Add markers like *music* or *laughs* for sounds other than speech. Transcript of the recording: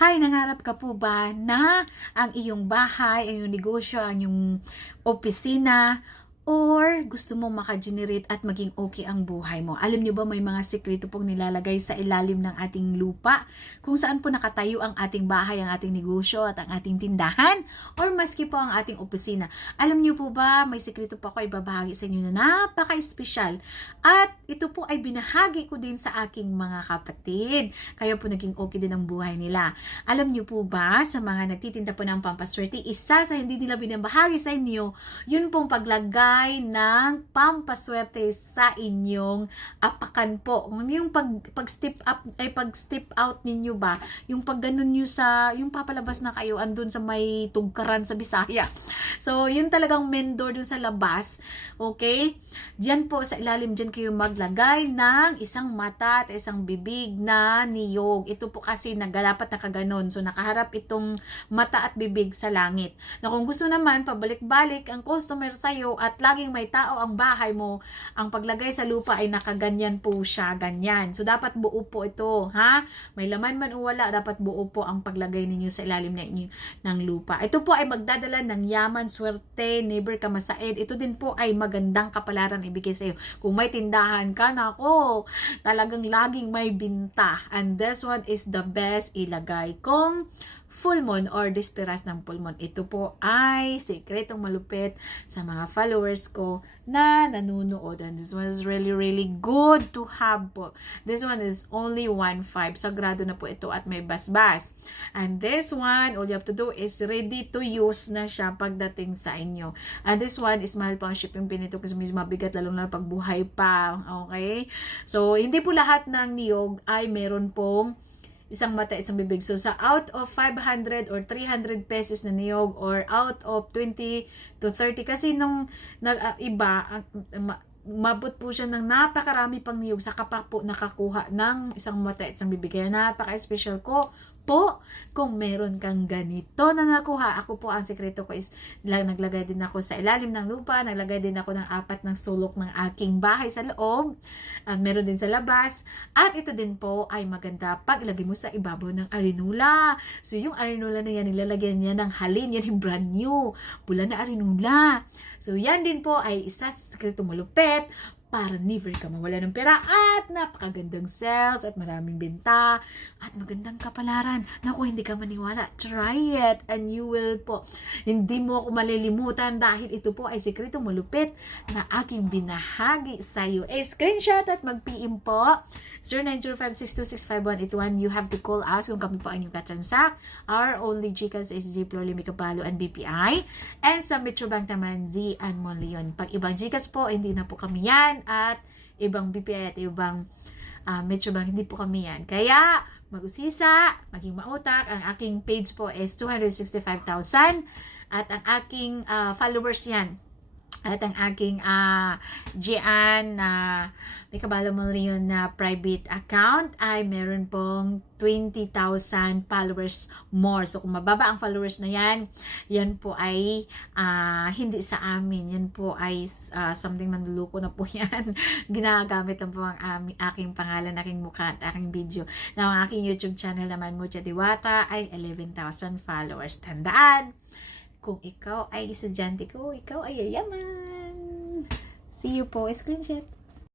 Hi, nangarap ka po ba na ang iyong bahay, ang iyong negosyo, ang iyong opisina, or gusto mo makagenerate at maging okay ang buhay mo. Alam niyo ba may mga sekreto pong nilalagay sa ilalim ng ating lupa kung saan po nakatayo ang ating bahay, ang ating negosyo at ang ating tindahan or maski po ang ating opisina. Alam niyo po ba may sekreto po ako ibabahagi sa inyo na napaka-espesyal at ito po ay binahagi ko din sa aking mga kapatid. Kaya po naging okay din ang buhay nila. Alam niyo po ba sa mga nagtitinda po ng pampaswerte, isa sa hindi nila binabahagi sa inyo, yun pong paglagay ng pampaswerte sa inyong apakan po. Yung pag, pag step up, ay pag step out ninyo ba, yung pag ganun nyo sa, yung papalabas na kayo andun sa may tugkaran sa Bisaya. So, yun talagang mendor dun sa labas. Okay? Diyan po sa ilalim, diyan kayo maglagay ng isang mata at isang bibig na niyog. Ito po kasi nagalapat na kaganon. So, nakaharap itong mata at bibig sa langit. Na kung gusto naman, pabalik-balik ang customer sa'yo at laging may tao ang bahay mo, ang paglagay sa lupa ay nakaganyan po siya, ganyan. So, dapat buo po ito, ha? May laman man o wala, dapat buo po ang paglagay ninyo sa ilalim na inyo ng lupa. Ito po ay magdadala ng yaman, swerte, neighbor ka masaid. Ito din po ay magandang kapalaran ibigay sa iyo. Kung may tindahan ka, nako, talagang laging may binta. And this one is the best ilagay kung full moon or disperas ng full moon. Ito po ay sekretong malupit sa mga followers ko na nanunood. And this one is really, really good to have po. This one is only 1.5. Sagrado na po ito at may basbas. And this one, all you have to do is ready to use na siya pagdating sa inyo. And this one is mahal pa ang shipping pin ito kasi medyo mabigat lalo na pag buhay pa. Okay? So, hindi po lahat ng niyog ay meron pong isang mata, isang bibig. So, sa out of 500 or 300 pesos na niyog or out of 20 to 30, kasi nung nag, uh, iba, ang, ma, mabot po siya ng napakarami pang niyog sa pa po nakakuha ng isang mata at isang bibig. Kaya napaka-special ko po kung meron kang ganito na nakuha. Ako po, ang sekreto ko is naglagay din ako sa ilalim ng lupa, naglagay din ako ng apat ng sulok ng aking bahay sa loob, at meron din sa labas, at ito din po ay maganda pag ilagay mo sa ibabaw ng arinula. So, yung arinula na yan, nilalagyan niya ng halin, yan yung brand new, pula na arinula. So, yan din po ay isa sa sekreto malupit para never ka mawala ng pera at napakagandang sales at maraming benta at magandang kapalaran. Naku, hindi ka maniwala. Try it and you will po. Hindi mo ako malilimutan dahil ito po ay sekreto malupit na aking binahagi sa iyo. Eh, screenshot at mag-PM po. 0905-626-5181. You have to call us kung kami po ang inyong katransact. Our only GCAS is G. Limicabalo and BPI. And sa Metrobank naman, Z and Monleon. Pag ibang GCAS po, hindi na po kami yan. At ibang BPI at ibang uh, Metrobank, hindi po kami yan. Kaya, mag-usisa, maging mautak. Ang aking page po is 265,000. At ang aking uh, followers yan, at ang aking uh, Gian na uh, may kabalo mo rin na private account ay meron pong 20,000 followers more. So kung mababa ang followers na yan, yan po ay uh, hindi sa amin. Yan po ay uh, something manluluko na po *laughs* yan. Ginagamit lang po ang um, aking pangalan, aking mukha at aking video. Na ang aking YouTube channel naman, Mucha Diwata, ay 11,000 followers. Tandaan! Kung ikaw ay estudyante ko, ikaw ay yayaman. See you po. Screenshot.